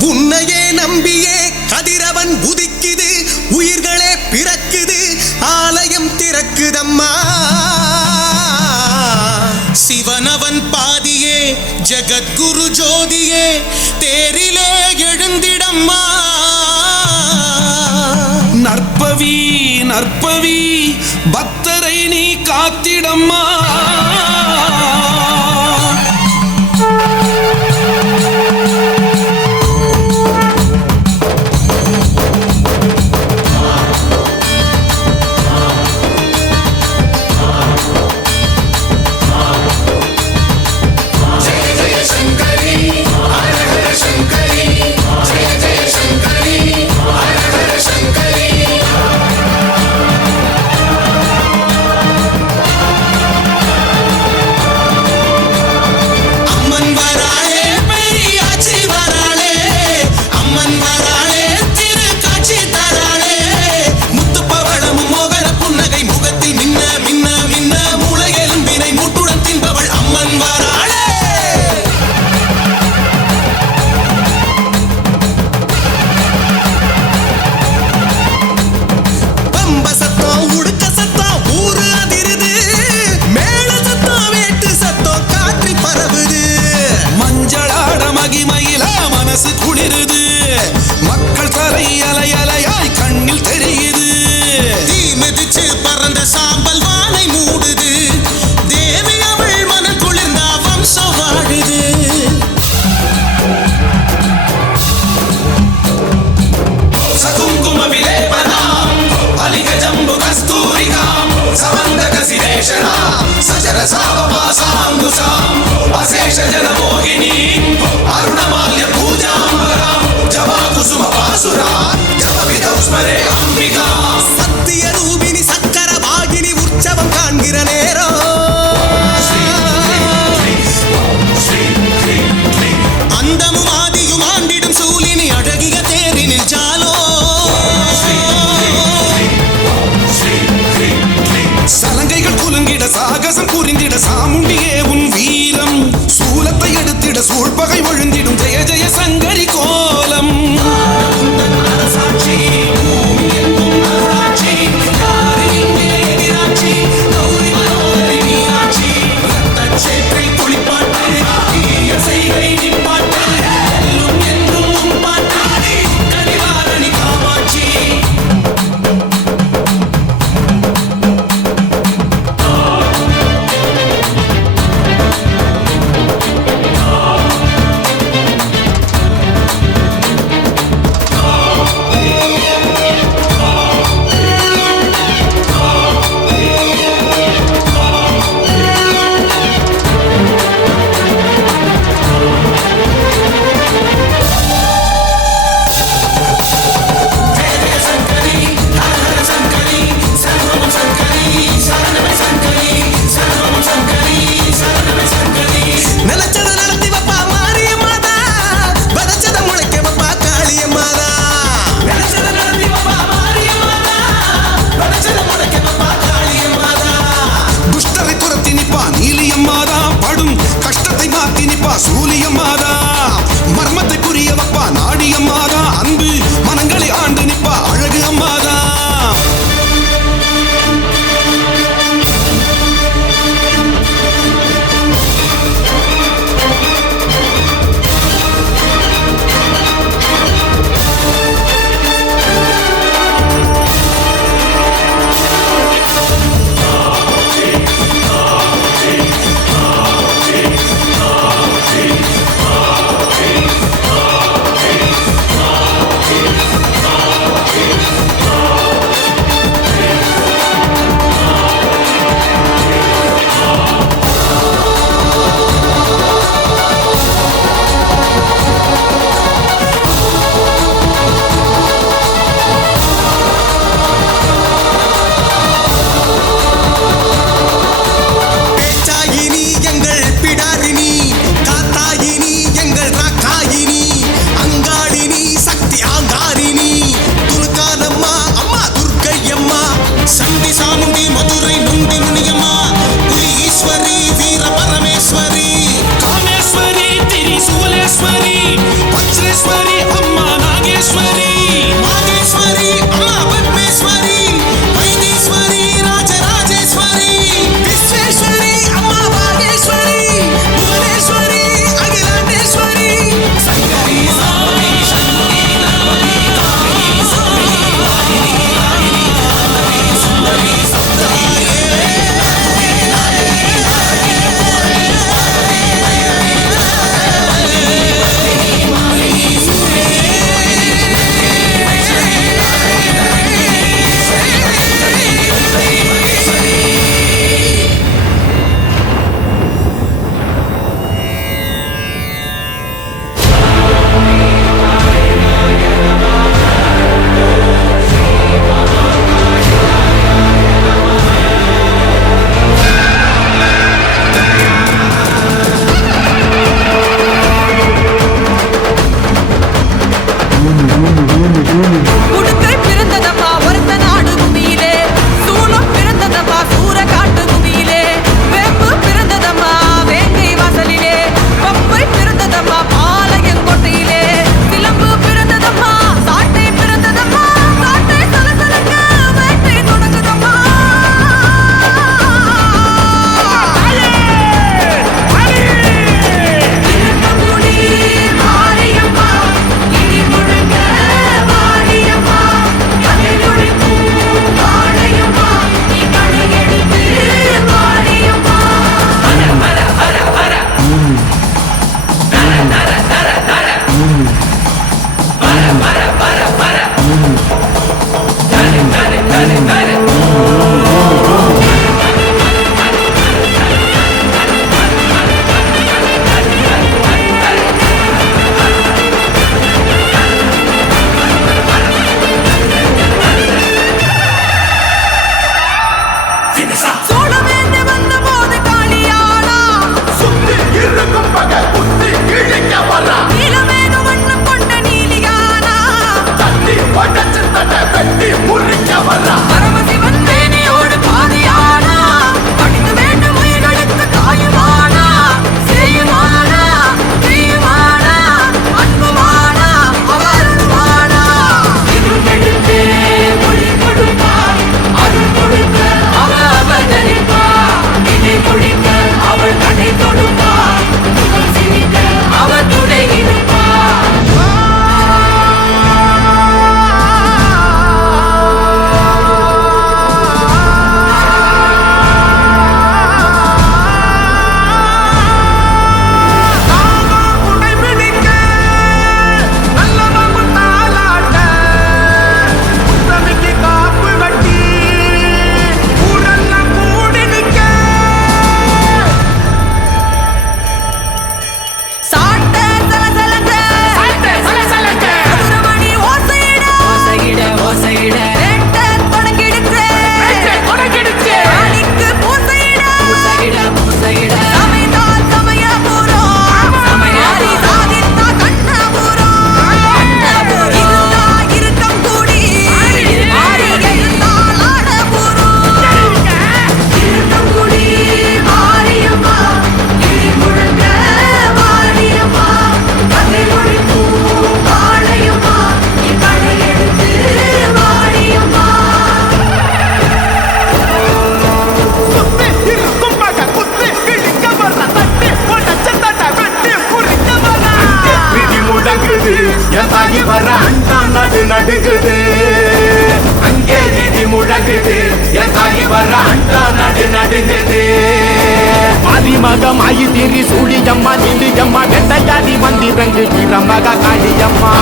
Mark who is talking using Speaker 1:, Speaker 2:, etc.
Speaker 1: உன்னையே நம்பியே கதிரவன் உதிக்குது உயிர்களே பிறக்குது ஆலயம் திறக்குதம்மா. சிவனவன் பாதியே ஜகத்குரு ஜோதியே தேரிலே எழுந்திடம்மா.
Speaker 2: நற்பவி நற்பவி பக்தரை நீ காத்திடம்மா. சாமுண்டியே உன் வீரம். சூலத்தை எடுத்திட சூழ்பகை
Speaker 3: ஒழுந்திட சூலியம்மா para, para. மகமாயி திரி சூழியம்மா நீலியம்மா வெட்டையாடி வந்திரங்கு வீரமக காளியம்மா.